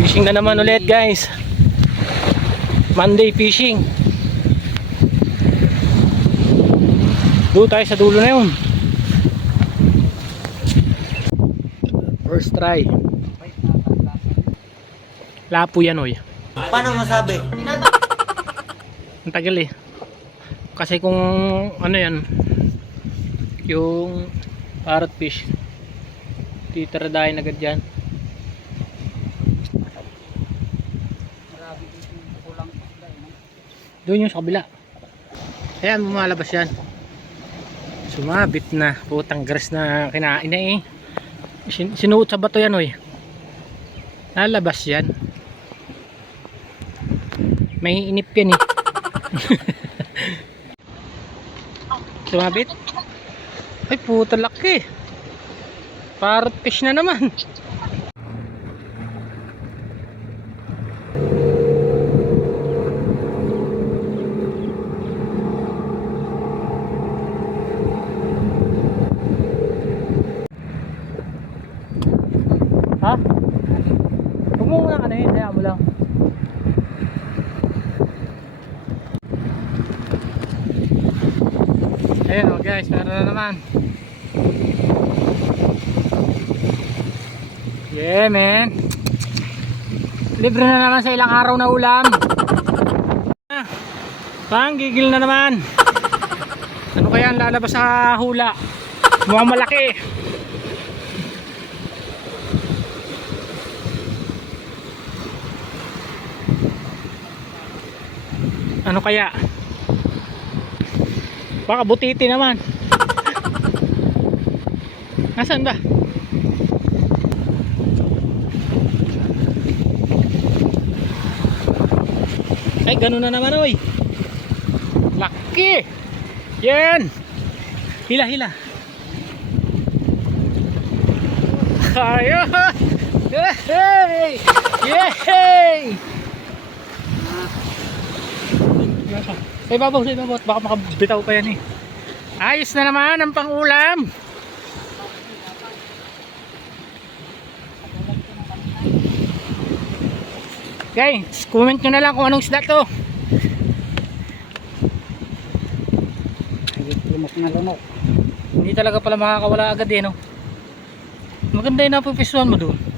Fishing na naman ulit guys. Monday fishing. Doon tayo sa dulo na yun. First try. Lapo yan oy. Paano masabi? Ang tagal eh. Kasi kung ano yan, yung parrot fish, titiradahin agad yan. Doon yung sa kabila. Ayan, bumalabas yan. Sumabit na. Putang grass na kinain na eh. Sinuot sa bato yan oy. Lalabas yan. May inip yan eh. Sumabit. Ay puta laki. Parrot fish na naman. Ha? Huwag mo muna ka na yun, hayaan mo lang. Ayan o guys, meron na naman. Yeah man. Libre na naman sa ilang araw na ulam. Pang gigil na naman. Ano kaya ang lalabas sa hula? Mukhang malaki. Ano kaya? Baka butiti naman. Nasaan ba? Ay, ganun na naman oy. Laki. Yan. Hila, hila. Ayun. Yehey. Yehey. Sa ibabaw, baka makabitaw pa yan eh. Ayos na naman ang pang-ulam. Guys, comment nyo na lang kung anong isda to. Hindi talaga pala makakawala agad eh no. Maganda yung napipisuan mo doon.